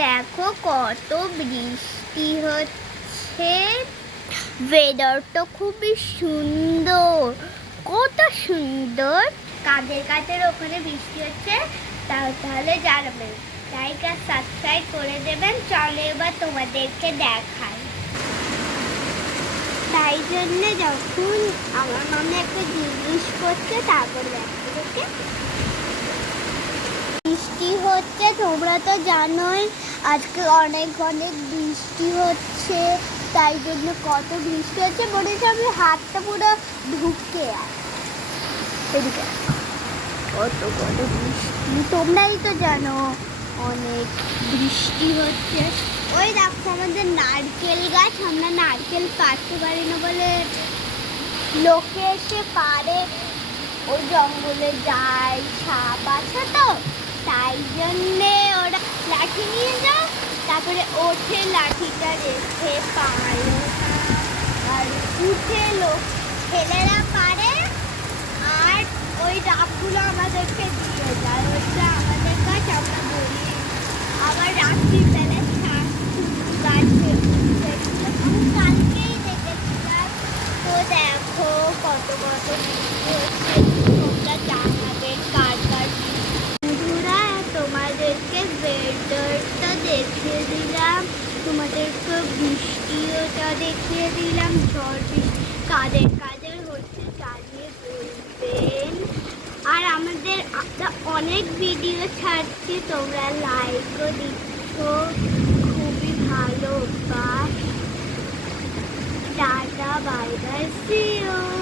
দেখো কত বৃষ্টি হচ্ছে, ওয়েদারটা খুবই সুন্দর, কত সুন্দর। কাদের কাদের ওখানে বৃষ্টি হচ্ছে তাহলে জানাবেন, লাইক আর সাবস্ক্রাইব করে দেবেন। চলো এবার তোমাদেরকে দেখাই। তাই জন্য যখন আমার মামা একটা জিনিস করছে তারপরে দেখাচ্ছে। বৃষ্টি হচ্ছে, তোমরা তো জানোই আজকে অনেক অনেক বৃষ্টি হচ্ছে, তাই জন্য কত বৃষ্টি হচ্ছে মনে হচ্ছে আমি হাতটা পুরো ঢুকে এদিকে। কত কত বৃষ্টি, তোমরাই তো জানো অনেক বৃষ্টি হচ্ছে। ওই দেখো আমাদের নারকেল গাছ, আমরা নারকেল পাড়তে পারি না বলে লোকে এসে পারে, ওই জঙ্গলে যায়, সাপ আছে তো তাই জন্যে ওরা লাঠি নিয়ে যাও, তারপরে ওঠে লাঠিটা রেখে পারো আর উঠে লোক ছেলেরা পারে, আর ওই ডাবগুলো আমাদেরকে দিয়ে যায়। ওইটা আমাদের কাজ, আমরা বলি। আবার রাত্রিবেলা গাছে আমি কালকেই দেখেছিলাম। তো দেখো কত কত বৃষ্টি হচ্ছে, তোমরা জানাবে কার কার। বন্ধুরা তোমাদেরকে ওয়েদারটা দেখিয়ে দিলাম, তোমাদেরকে বৃষ্টিটা দেখিয়ে দিলাম, ঝড় বৃষ্টি কাদের কাদের হচ্ছে জানিয়ে বলবেন। আর আমরা অনেক ভিডিও ছাড়ছি, তোমরা লাইকও দিচ্ছ, খুবই ভালো। Tata, bye bye, see you.